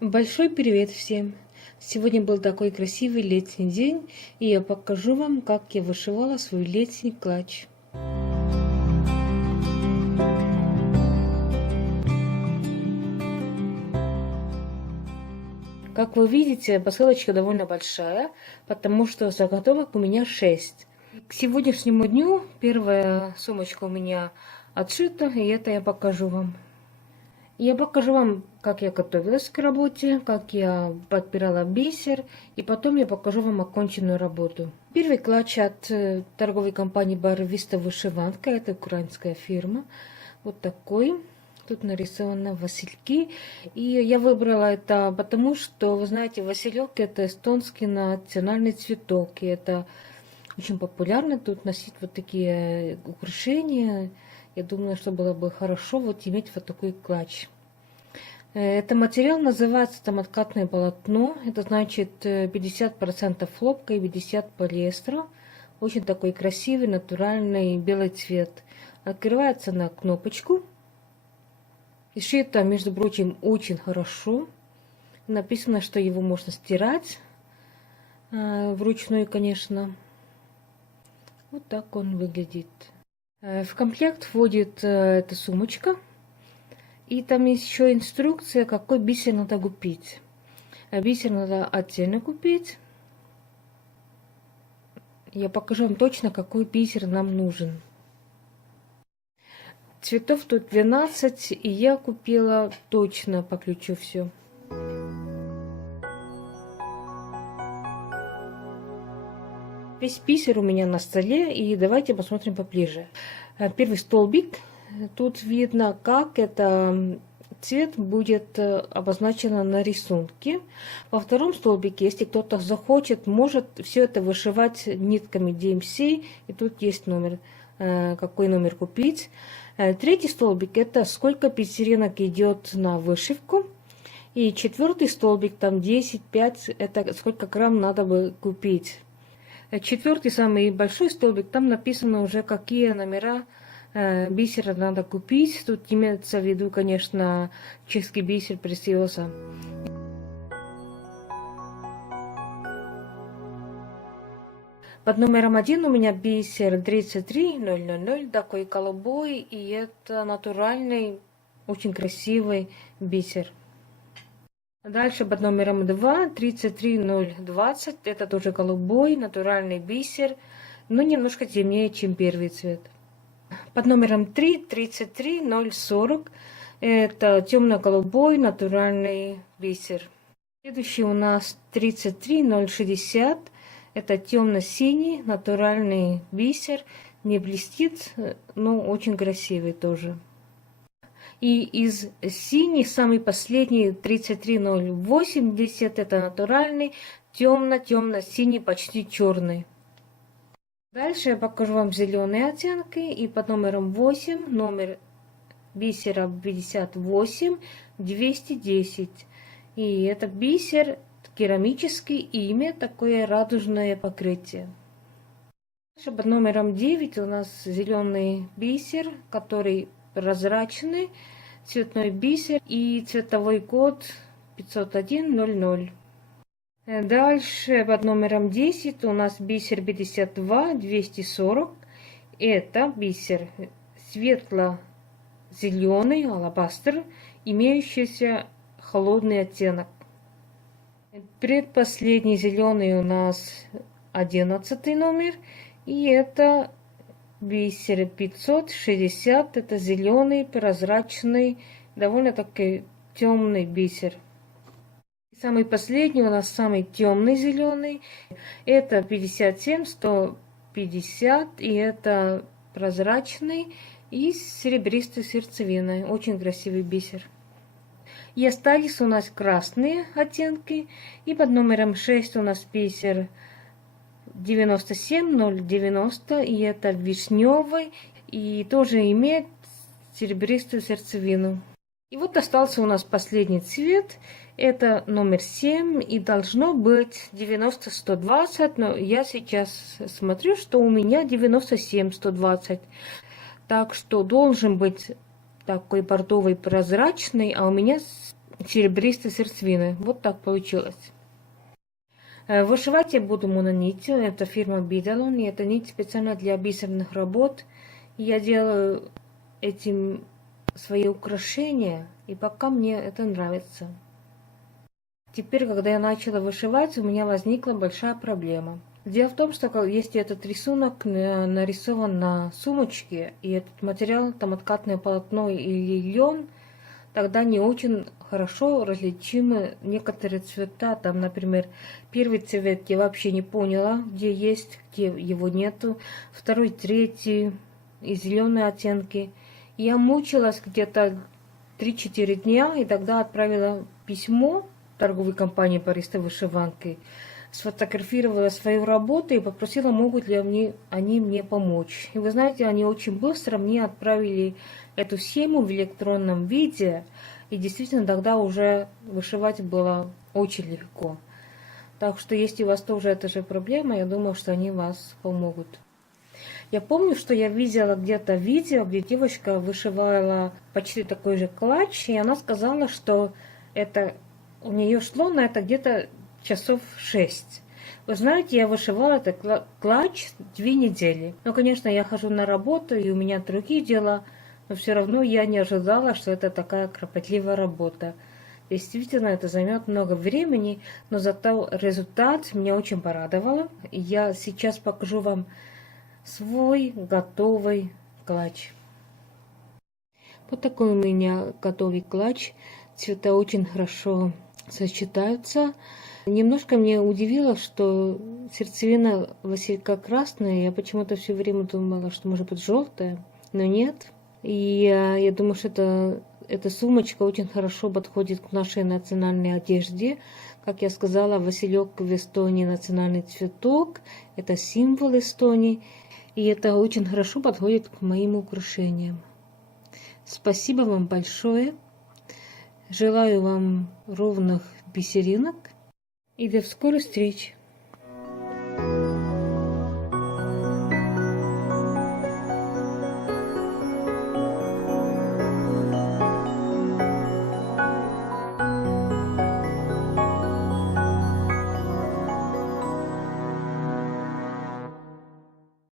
Большой привет всем! Сегодня был такой красивый летний день, и я покажу вам, как я вышивала свой летний клатч. Как вы видите, посылочка довольно большая, потому что заготовок у меня 6. К сегодняшнему дню первая сумочка у меня отшита, и это я покажу вам. Я покажу вам, как я готовилась к работе, как я подбирала бисер, и потом я покажу вам оконченную работу. Первый клатч от торговой компании Барвиста Вышиванка, это украинская фирма, вот такой. Тут нарисованы васильки, и я выбрала это потому, что, вы знаете, василек это эстонский национальный цветок, и это очень популярно тут носить вот такие украшения. Я думала, что было бы хорошо вот иметь вот такой клатч. Это материал называется томоткатное полотно. Это значит 50% хлопка и 50% полиэстера. Очень такой красивый, натуральный белый цвет. Открывается на кнопочку. И шито, между прочим, очень хорошо. Написано, что его можно стирать вручную, конечно. Вот так он выглядит. В комплект входит эта сумочка. И там есть еще инструкция, какой бисер надо купить. Бисер надо отдельно купить. Я покажу вам точно, какой бисер нам нужен. Цветов тут 12, и я купила точно по ключу все. Весь бисер у меня на столе, и давайте посмотрим поближе. Первый столбик. Тут видно, как это цвет будет обозначен на рисунке. Во втором столбике, если кто-то захочет, может все это вышивать нитками DMC. И тут есть номер, какой номер купить. Третий столбик, это сколько бисеринок идет на вышивку. И четвертый столбик, там 10, 5, это сколько грамм надо бы купить. Четвертый, самый большой столбик, там написано уже, какие номера бисера надо купить. Тут имеется в виду, конечно, чешский бисер Preciosa. Под номером 1 у меня бисер 33000, такой голубой, и это натуральный, очень красивый бисер. Дальше под номером 2 33020, это тоже голубой, натуральный бисер, но немножко темнее, чем первый цвет. Под номером 3 33040, это темно-голубой, натуральный бисер. Следующий у нас 33060. Это темно-синий натуральный бисер, не блестит, но очень красивый тоже. И из синих самый последний 33080, это натуральный, темно-темно-синий, почти черный. Дальше я покажу вам зеленые оттенки, и под номером 8 номер бисера 58210. И это бисер керамический, и имеет такое радужное покрытие. Под номером 9 у нас зеленый бисер, который прозрачный, цветной бисер, и цветовой код 50100. Дальше под номером 10 у нас бисер 52240. Это бисер светло-зеленый, алабастр, имеющийся холодный оттенок. Предпоследний зеленый у нас 11 номер, и это бисер 560, это зеленый, прозрачный, довольно-таки темный бисер. Самый последний у нас самый темный зеленый, это 57150, и это прозрачный и с серебристой сердцевиной, очень красивый бисер. И остались у нас красные оттенки. И под номером 6 у нас бисер 97090. И это вишневый. И тоже имеет серебристую сердцевину. И вот остался у нас последний цвет. Это номер 7. И должно быть 90120. Но я сейчас смотрю, что у меня 97120. Так что должен быть такой бордовый прозрачный, а у меня серебристой сердцевины. Вот так получилось. Вышивать я буду мононитью. Это фирма Бидалон. И это нить специально для бисерных работ. Я делаю этим свои украшения. И пока мне это нравится. Теперь, когда я начала вышивать, у меня возникла большая проблема. Дело в том, что если этот рисунок нарисован на сумочке, и этот материал, там откатное полотно или лен, тогда не очень хорошо различимы некоторые цвета. Там, например, первый цвет я вообще не поняла, где есть, где его нету. Второй, третий, и зеленые оттенки. Я мучилась где-то 3-4 дня, и тогда отправила письмо торговой компании по вышиванкой, сфотографировала свою работу и попросила, могут ли они мне помочь. И вы знаете, они очень быстро мне отправили эту схему в электронном виде, и действительно тогда уже вышивать было очень легко. Так что если у вас тоже эта же проблема, я думаю, что они вас помогут. Я помню, что я видела где-то видео, где девочка вышивала почти такой же клатч, и она сказала, что это у нее шло на это где-то часов 6. Вы знаете, я вышивала этот клатч 2 недели. Но, конечно, я хожу на работу, и у меня другие дела, но все равно я не ожидала, что это такая кропотливая работа. Действительно, это займет много времени, но зато результат меня очень порадовал. Я сейчас покажу вам свой готовый клатч. Вот такой у меня готовый клатч. Цвета очень хорошо сочетаются. Немножко меня удивило, что сердцевина василька красная. Я почему-то все время думала, что может быть желтая, но нет. И я думаю, что эта сумочка очень хорошо подходит к нашей национальной одежде. Как я сказала, василек в Эстонии национальный цветок. Это символ Эстонии. И это очень хорошо подходит к моим украшениям. Спасибо вам большое. Желаю вам ровных бисеринок и до скорых встреч!